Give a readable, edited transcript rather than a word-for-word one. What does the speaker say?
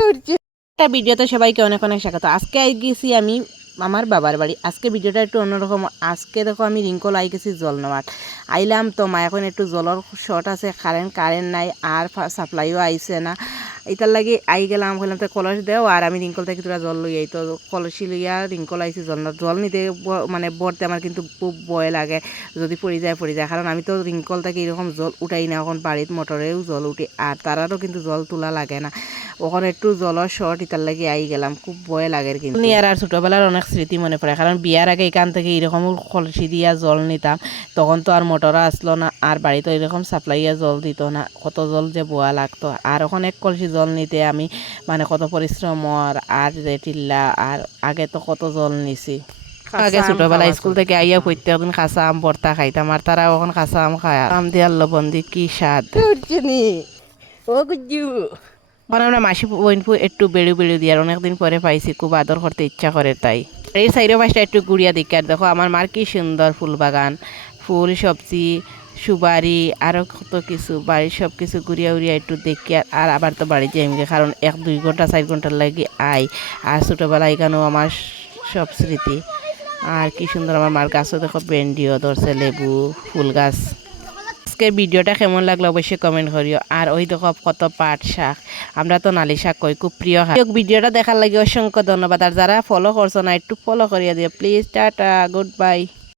একটা ভিডিওতে সবাইকে অনেক অনেক স্বাগত। আজকে গেছি আমি আমার বাবার বাড়ি। আজকে ভিডিওটা একটু অন্যরকম। আজকে দেখো আমি রিঙ্কল আই গেছি জল নেওয়ার। আইলাম তো মা এখন একটু জলের শর্ট আছে, কারেন্ট নাই আর সাপ্লাইও আইছে না। এটার লাগে আই গেলাম, বললাম তো কলস দেও আর আমি রিঙ্কল থেকে তোরা জল লই আই। তো কলসি লইয়া রিঙ্কল আইছি জল নিতে মানে বরতে আমার কিন্তু খুব ভয় লাগে, যদি পড়ে যায়। কারণ আমি তো রিঙ্কল থেকে এরকম জল উঠাই না, এখন বাড়ির মোটরেও জল উঠে আর তারারও কিন্তু জল তোলা লাগে না। ওখানে একটু জলের শর্ট ইতার লাগে আই গেলাম, খুব ভয় লাগে কিন্তু। আর ছোটবেলার অনেক স্মৃতি মনে পড়ে, কারণ বিয়ার আগে এখান থেকে এরকম কলসি দিয়া জল নিতাম। তখন তো আর মোটরও আসলো না আর বাড়িতে এরকম সাপ্লাইয়া জল দিত না, কত জল যে বোয়া লাগতো। আর ওখানে এক কলসি জল নিতে আমি মানে কত পরিশ্রম আর যে টিল্লা, আর আগে তো কত জল নিছি। আগে ছোটবেলা স্কুল থেকে আইয়া প্রত্যেকদিন কাঁচা আম ভর্তা খাইতাম, আর তারা এখন কাঁচা আম খায়। আম দিয়ার লবণ দি কি স্বাদ। এখন আমরা মাসি বইনপু একটু বেড়ু দিয়ার অনেকদিন পরে পাইছি, খুব আদর করতে ইচ্ছা করে তাই। এই সাইডে পাশটা একটু গুড়িয়া দিকে আর দেখো আমার মার কি সুন্দর ফুল বাগান, ফুল সবজি সুবারি আরও কত কিছু, বাড়ির সব কিছু ঘুরিয়া উড়িয়া একটু দেখি আর আবার তো বাড়ি যাই, কারণ 1-2 ঘন্টা 4 ঘন্টার লাগে আই। আর ছোটোবেলা এখানেও আমার সব স্মৃতি। আর কি সুন্দর আমার মার গাছও দেখো, ভেন্ডিও ধরছে, লেবু, ফুল গাছ। আজকের ভিডিওটা কেমন লাগলো অবশ্যই কমেন্ট করিও। আর ওই দেখো কত পাট শাক, আমরা তো নালি শাক কই, খুব প্রিয় খাই। ভিডিওটা দেখার লাগে অসংখ্য ধন্যবাদ। আর যারা ফলো করছো না একটু ফলো করিয়া দিও প্লিজ। Tata, good bye.